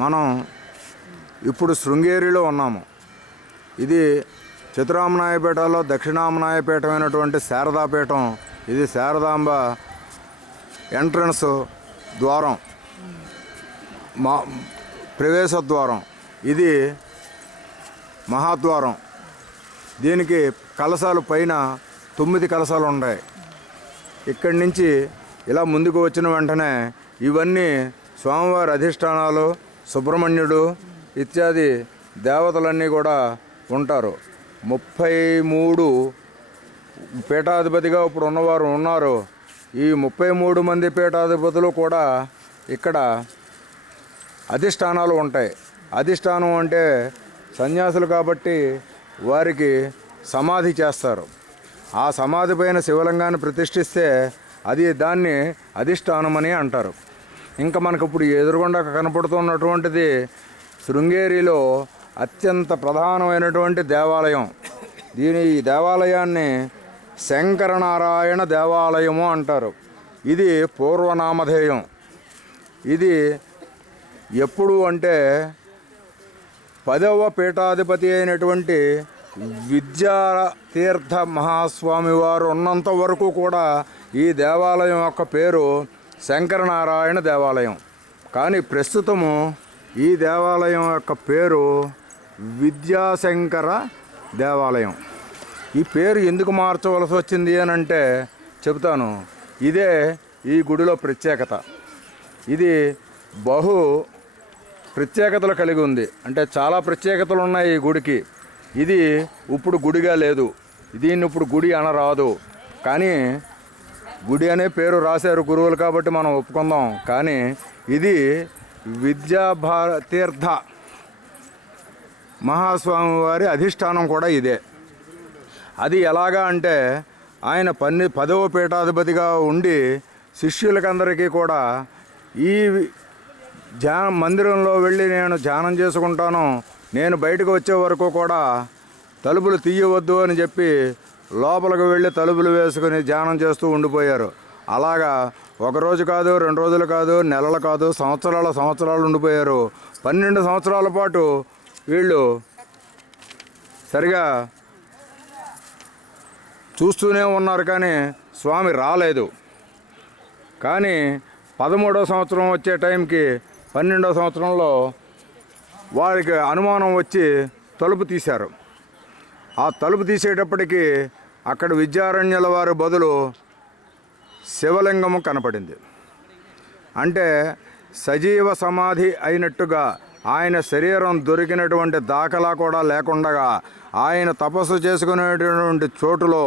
మనం ఇప్పుడు శృంగేరిలో ఉన్నాము. ఇది చతురామనాయపేటలో దక్షిణామనాయపేటమైనటువంటి శారదాపీఠం. ఇది శారదాంబ ఎంట్రన్స్ ద్వారం, మా ప్రవేశ ద్వారం. ఇది మహాద్వారం. దీనికి కలశాలు పైన 9 కలశాలు ఉన్నాయి. ఇక్కడి నుంచి ఇలా ముందుకు వచ్చిన వెంటనే ఇవన్నీ స్వామివారి అధిష్టానాలు, సుబ్రహ్మణ్యుడు ఇత్యాది దేవతలన్నీ కూడా ఉంటారు. 33 పీఠాధిపతిగా ఇప్పుడు ఉన్నవారు ఉన్నారు. ఈ 33 మంది పీఠాధిపతులు కూడా ఇక్కడ అధిష్టానాలు ఉంటాయి. అధిష్టానం అంటే సన్యాసులు కాబట్టి వారికి సమాధి చేస్తారు. ఆ సమాధి పైన శివలింగాన్ని ప్రతిష్ఠిస్తే దాన్ని అధిష్టానం అని అంటారు. ఇంకా మనకు ఇప్పుడు ఎదురుగుండా కనపడుతున్నటువంటిది శృంగేరిలో అత్యంత ప్రధానమైనటువంటి దేవాలయం. ఈ దేవాలయాన్ని శంకరనారాయణ దేవాలయము అంటారు. ఇది పూర్వనామధేయం. ఇది ఎప్పుడు అంటే 10వ పీఠాధిపతి అయినటువంటి విద్యాతీర్థ మహాస్వామి వారు ఉన్నంత వరకు కూడా ఈ దేవాలయం యొక్క పేరు శంకరనారాయణ దేవాలయం. కానీ ప్రస్తుతము ఈ దేవాలయం యొక్క పేరు విద్యాశంకర దేవాలయం. ఈ పేరు ఎందుకు మార్చవలసి వచ్చింది అని అంటే చెబుతాను. ఇదే ఈ గుడిలో ప్రత్యేకత. ఇది బహు ప్రత్యేకతలు కలిగి ఉంది. అంటే చాలా ప్రత్యేకతలు ఉన్నాయి ఈ గుడికి. ఇది ఇప్పుడు గుడిగా లేదు. దీన్ని ఇప్పుడు గుడి అనరాదు. కానీ గుడి అనే పేరు రాశారు గురువులు కాబట్టి మనం ఒప్పుకుందాం. కానీ ఇది విద్యాతీర్థ మహాస్వామి వారి అధిష్టానం కూడా ఇదే. అది ఎలాగా అంటే ఆయన 10వ పీఠాధిపతిగా ఉండి శిష్యులకందరికీ కూడా ఈ మందిరంలో వెళ్ళి నేను ధ్యానం చేసుకుంటాను, నేను బయటకు వచ్చే వరకు కూడా తలుపులు తీయవద్దు అని చెప్పి లోపలికి వెళ్ళి తలుపులు వేసుకుని ధ్యానం చేస్తూ ఉండిపోయారు. అలాగా 1 రోజు కాదు, 2 రోజులు కాదు, నెలలు కాదు, సంవత్సరాలు ఉండిపోయారు. 12 సంవత్సరాల పాటు వీళ్ళు సరిగా చూస్తూనే ఉన్నారు. కానీ స్వామి రాలేదు. కానీ 13వ సంవత్సరం వచ్చే టైంకి 12వ సంవత్సరంలో వారికి అనుమానం వచ్చి తలుపు తీశారు. ఆ తలుపు తీసేటప్పటికి అక్కడ విద్యారణ్యుల వారి బదులు శివలింగము కనపడింది. అంటే సజీవ సమాధి అయినట్టుగా ఆయన శరీరం దొరికినటువంటి దాఖలా కూడా లేకుండా ఆయన తపస్సు చేసుకునేటటువంటి చోటులో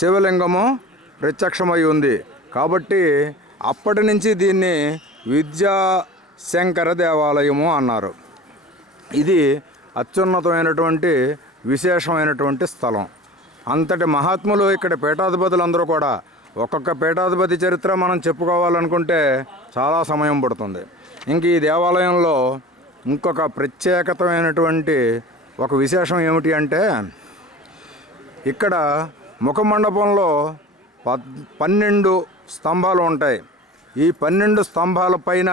శివలింగము ప్రత్యక్షమై ఉంది. కాబట్టి అప్పటి నుంచి దీన్ని విద్యాశంకర దేవాలయము అన్నారు. ఇది అత్యున్నతమైనటువంటి విశేషమైనటువంటి స్థలం. అంతటి మహాత్ములు ఇక్కడ పీఠాధిపతులందరూ కూడా, ఒక్కొక్క పీఠాధిపతి చరిత్ర మనం చెప్పుకోవాలనుకుంటే చాలా సమయం పడుతుంది. ఇంక ఈ దేవాలయంలో ఇంకొక ప్రత్యేకతమైనటువంటి ఒక విశేషం ఏమిటి అంటే ఇక్కడ ముఖమండపంలో 12 స్తంభాలు ఉంటాయి. ఈ 12 స్తంభాల పైన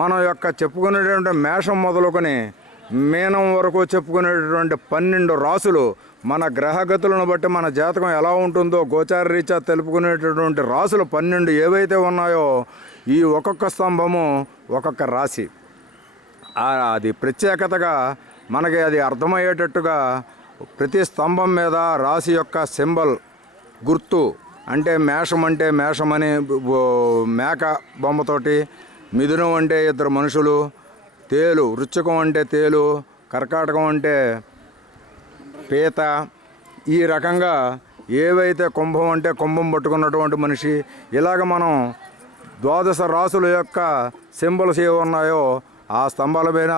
మనం యొక్క చెప్పుకునేటువంటి మేషం మొదలుకొని మీనం వరకు చెప్పుకునేటటువంటి 12 రాసులు, మన గ్రహగతులను బట్టి మన జాతకం ఎలా ఉంటుందో గోచార రీత్యా తెలుపుకునేటటువంటి రాసులు 12 ఏవైతే ఉన్నాయో ఈ ఒక్కొక్క స్తంభము ఒక్కొక్క రాశి. అది ప్రత్యేకతగా మనకి అది అర్థమయ్యేటట్టుగా ప్రతి స్తంభం మీద రాశి యొక్క సింబల్ గుర్తు. అంటే మేషం అంటే మేషమని మేక బొమ్మతోటి, మిథునం అంటే 2 మనుషులు, తేలు వృశ్చికం అంటే తేలు, కర్కాటకం అంటే పీత, ఈ రకంగా ఏవైతే కుంభం అంటే కుంభం పట్టుకున్నటువంటి మనిషి, ఇలాగ మనం 12 రాసుల యొక్క సింబల్స్ ఏవి ఉన్నాయో ఆ స్తంభాల పైన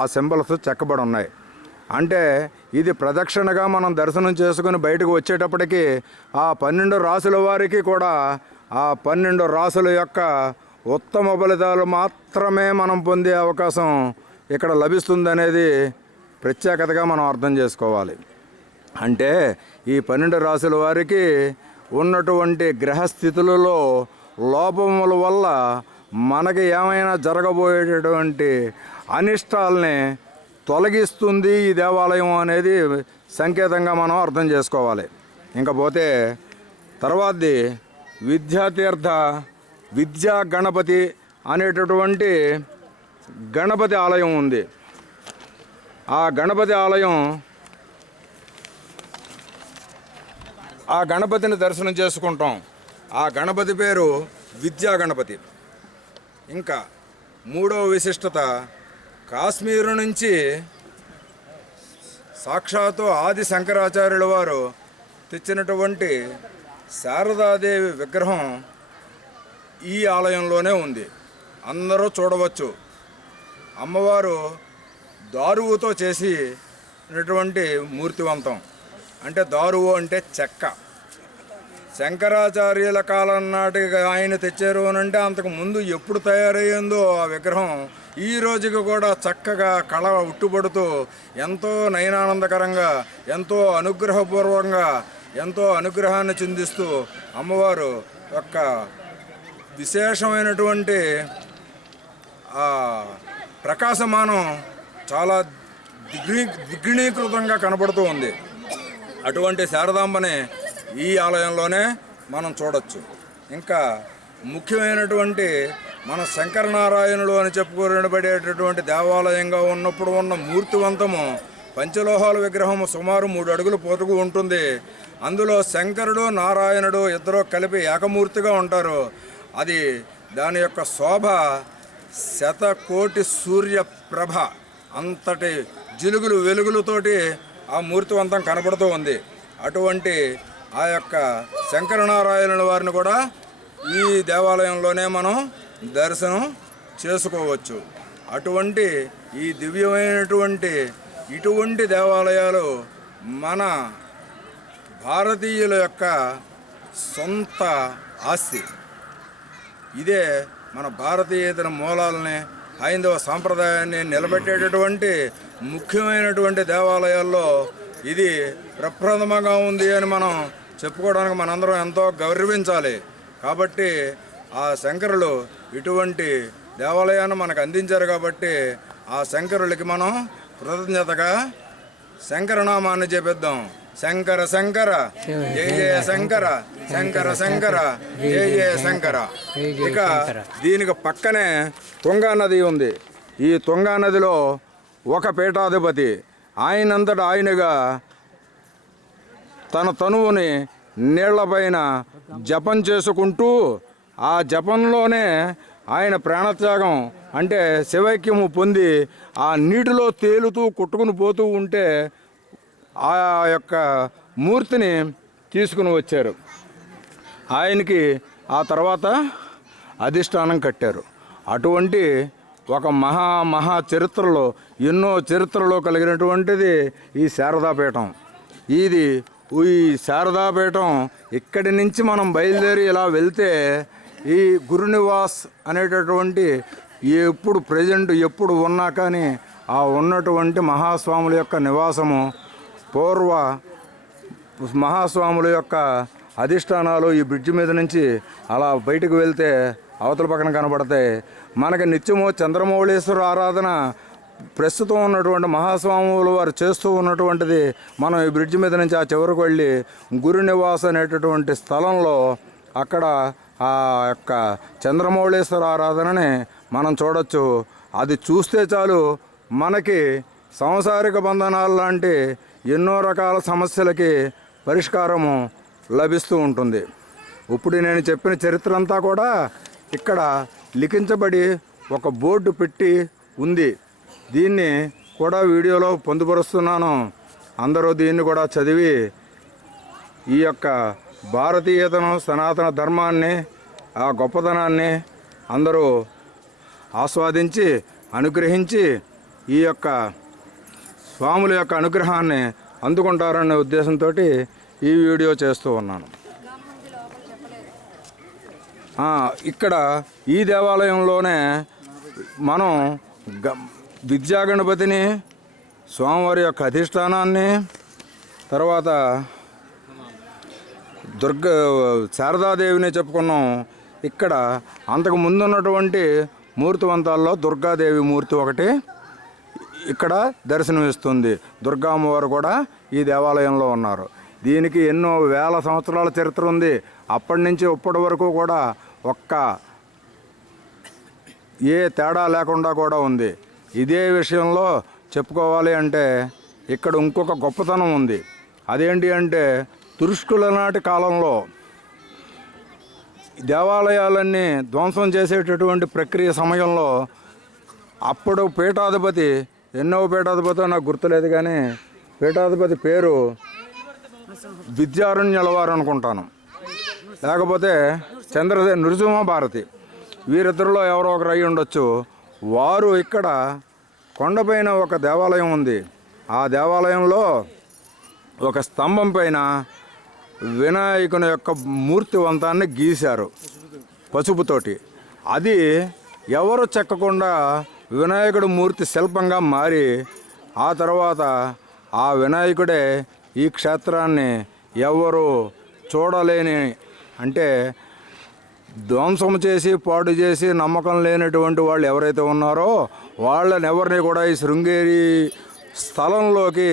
ఆ సింబల్స్ చెక్కబడి ఉన్నాయి. అంటే ఇది ప్రదక్షిణగా మనం దర్శనం చేసుకుని బయటకు వచ్చేటప్పటికి ఆ 12 రాసుల వారికి కూడా ఆ 12 రాసుల యొక్క ఉత్తమ ఫలితాలు మాత్రమే మనం పొందే అవకాశం ఇక్కడ లభిస్తుందనేది ప్రత్యేకతగా మనం అర్థం చేసుకోవాలి. అంటే ఈ 12 రాసుల వారికి ఉన్నటువంటి గ్రహస్థితులలో లోపముల వల్ల మనకి ఏమైనా జరగబోయేటటువంటి అనిష్టాలని తొలగిస్తుంది ఈ దేవాలయం అనేది సంకేతంగా మనం అర్థం చేసుకోవాలి. ఇంకపోతే తర్వాతది విద్యాతీర్థ విద్యా గణపతి అనేటటువంటి గణపతి ఆలయం ఉంది. ఆ గణపతి ఆలయం, ఆ గణపతిని దర్శనం చేసుకుంటాం. ఆ గణపతి పేరు విద్యా గణపతి. ఇంకా మూడవ విశిష్టత, కాశ్మీరు నుంచి సాక్షాత్తు ఆది శంకరాచార్యుల వారు తెచ్చినటువంటి శారదాదేవి విగ్రహం ఈ ఆలయంలోనే ఉంది. అందరూ చూడవచ్చు. అమ్మవారు దారువుతో చేసినటువంటి మూర్తివంతం. అంటే దారువు అంటే చెక్క. శంకరాచార్యుల కాలం నాటికి ఆయన తెచ్చారు అని అంటే అంతకు ముందు ఎప్పుడు తయారయ్యిందో ఆ విగ్రహం ఈ రోజుకి కూడా చక్కగా కళ ఉట్టుపడుతూ ఎంతో నయనానందకరంగా, ఎంతో అనుగ్రహపూర్వకంగా, ఎంతో అనుగ్రహాన్ని చిందిస్తూ అమ్మవారు యొక్క విశేషమైనటువంటి ప్రకాశమానం చాలా ద్విగుణీకృతంగా కనబడుతూ ఉంది. అటువంటి శారదాంబని ఈ ఆలయంలోనే మనం చూడొచ్చు. ఇంకా ముఖ్యమైనటువంటి మన శంకరనారాయణులు అని చెప్పుకోబడేటటువంటి దేవాలయంగా ఉన్నప్పుడు ఉన్న మూర్తివంతము పంచలోహాల విగ్రహము సుమారు 3 అడుగులు పొడుగు ఉంటుంది. అందులో శంకరుడు నారాయణుడు ఇద్దరు కలిపి ఏకమూర్తిగా ఉంటారు. అది దాని యొక్క శోభ శతకోటి సూర్య ప్రభ అంతటి జిలుగులు వెలుగులతోటి ఆ మూర్తివంతం కనబడుతూ ఉంది. అటువంటి ఆ యొక్క శంకరనారాయణుల వారిని కూడా ఈ దేవాలయంలోనే మనం దర్శనం చేసుకోవచ్చు. అటువంటి ఈ దివ్యమైనటువంటి ఇటువంటి దేవాలయాలు మన భారతీయుల యొక్క సొంత ఆస్తి. ఇదే మన భారతీయేతర మూలాలని, హైందవ సాంప్రదాయాన్ని నిలబెట్టేటటువంటి ముఖ్యమైనటువంటి దేవాలయాల్లో ఇది ప్రప్రథమంగా ఉంది అని మనం చెప్పుకోవడానికి మనందరం ఎంతో గౌరవించాలి. కాబట్టి ఆ శంకరులు ఇటువంటి దేవాలయాన్ని మనకు అందించారు. కాబట్టి ఆ శంకరులకి మనం కృతజ్ఞతగా శంకరనామాన్ని చేపిద్దాం. శంకర శంకర జయ జయ శంకర, శంకర శంకర జయ జయ శంకర. ఇక దీనికి పక్కనే తుంగా నది ఉంది. ఈ తుంగా నదిలో ఒక పీఠాధిపతి ఆయనంతటా ఆయనగా తన తనువుని నీళ్లపైన జపం చేసుకుంటూ ఆ జపంలోనే ఆయన ప్రాణత్యాగం అంటే శివైక్యము పొంది ఆ నీటిలో తేలుతూ కొట్టుకుని పోతూ ఉంటే ఆ యొక్క మూర్తిని తీసుకుని వచ్చారు. ఆయనకి ఆ తర్వాత అధిష్టానం కట్టారు. అటువంటి ఒక మహా చరిత్రలో ఎన్నో చరిత్రలో కలిగినటువంటిది ఈ శారదాపీఠం. ఈ శారదాపీఠం ఇక్కడి నుంచి మనం బయలుదేరి ఇలా వెళ్తే ఈ గురునివాస్ అనేటటువంటి ఎప్పుడు ప్రజెంట్ ఎప్పుడు ఉన్నా కానీ ఆ ఉన్నటువంటి మహాస్వాముల యొక్క నివాసము, పూర్వ మహాస్వాముల యొక్క అధిష్టానాలు ఈ బ్రిడ్జి మీద నుంచి అలా బయటకు వెళ్తే అవతల పక్కన కనబడతాయి. మనకి నిత్యము చంద్రమౌళీశ్వర ఆరాధన ప్రస్తుతం ఉన్నటువంటి మహాస్వాముల వారు చేస్తూ ఉన్నటువంటిది మనం ఈ బ్రిడ్జి మీద నుంచి ఆ చివరికి వెళ్ళి గురునివాస్ అనేటటువంటి స్థలంలో అక్కడ ఆ యొక్క చంద్రమౌళీశ్వర ఆరాధనని మనం చూడొచ్చు. అది చూస్తే చాలు మనకి సాంసారిక బంధనాలు లాంటి ఎన్నో రకాల సమస్యలకి పరిష్కారము లభిస్తూ ఉంటుంది. ఇప్పుడు నేను చెప్పిన చరిత్ర అంతా కూడా ఇక్కడ లిఖించబడి ఒక బోర్డు పెట్టి ఉంది. దీన్ని కూడా వీడియోలో పొందుపరుస్తున్నాను. అందరూ దీన్ని కూడా చదివి ఈ యొక్క భారతీయతను, సనాతన ధర్మాన్ని, ఆ గొప్పతనాన్ని అందరూ ఆస్వాదించి అనుగ్రహించి ఈ యొక్క స్వాముల యొక్క అనుగ్రహాన్ని అందుకుంటారనే ఉద్దేశంతో ఈ వీడియో చేస్తూ ఉన్నాను. ఇక్కడ ఈ దేవాలయంలోనే మనం విద్యాగణపతిని, స్వామివారి యొక్క అధిష్టానాన్ని, తర్వాత శారదాదేవిని చెప్పుకున్నాం. ఇక్కడ అంతకు ముందు ఉన్నటువంటి మూర్తివంతాల్లో దుర్గాదేవి మూర్తి ఒకటి ఇక్కడ దర్శనమిస్తుంది. దుర్గా అమ్మవారు కూడా ఈ దేవాలయంలో ఉన్నారు. దీనికి ఎన్నో వేల సంవత్సరాల చరిత్ర ఉంది. అప్పటి నుంచి ఇప్పటి వరకు కూడా ఏ తేడా లేకుండా కూడా ఉంది. ఇదే విషయంలో చెప్పుకోవాలి అంటే ఇక్కడ ఇంకొక గొప్పతనం ఉంది. అదేంటి అంటే తురుష్కుల నాటి కాలంలో దేవాలయాలన్నీ ధ్వంసం చేసేటటువంటి ప్రక్రియ సమయంలో అప్పుడు పీఠాధిపతి, ఎన్నో పీఠాధిపతి నాకు గుర్తులేదు కానీ పీఠాధిపతి పేరు విద్యారణ్యుల వారు అనుకుంటాను, లేకపోతే నృసింహ భారతి, వీరిద్దరిలో ఎవరో ఒకరు అయి ఉండొచ్చు. వారు ఇక్కడ కొండపైన ఒక దేవాలయం ఉంది. ఆ దేవాలయంలో ఒక స్తంభం పైన వినాయకుని యొక్క మూర్తివంతాన్ని గీశారు పసుపుతోటి. అది ఎవరు చెక్కకుండా వినాయకుడి మూర్తి శిల్పంగా మారి ఆ తర్వాత ఆ వినాయకుడే ఈ క్షేత్రాన్ని ఎవరు చూడలేని, అంటే ధ్వంసం చేసి పాడు చేసి నమ్మకం లేనటువంటి వాళ్ళు ఎవరైతే ఉన్నారో వాళ్ళని ఎవరిని కూడా ఈ శృంగేరి స్థలంలోకి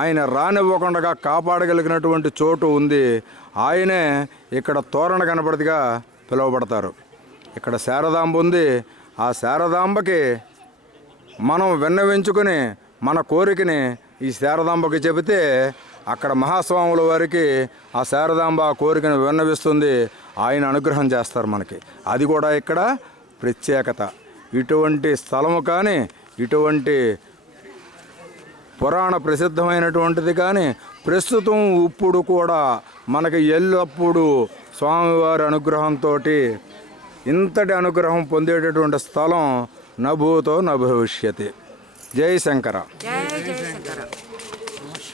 ఆయన రానివ్వకుండా కాపాడగలిగినటువంటి చోటు ఉంది. ఆయనే ఇక్కడ తోరణ గణపతిగా పిలువబడతారు. ఇక్కడ శారదాంబ ఉంది. ఆ శారదాంబకి మనం విన్నవించుకొని మన కోరికని ఈ శారదాంబకి చెబితే అక్కడ మహాస్వాముల వారికి ఆ శారదాంబ ఆ కోరికను విన్నవిస్తుంది. ఆయన అనుగ్రహం చేస్తారు మనకి. అది కూడా ఇక్కడ ప్రత్యేకత. ఇటువంటి స్థలము కానీ ఇటువంటి పురాణ ప్రసిద్ధమైనటువంటిది కానీ ప్రస్తుతం ఇప్పుడు కూడా మనకి ఎల్లప్పుడూ స్వామివారి అనుగ్రహంతో ఇంతటి అనుగ్రహం పొందేటటువంటి స్థలం నభూతో నభవిష్యతి. జై శంకర. జై జై శంకర.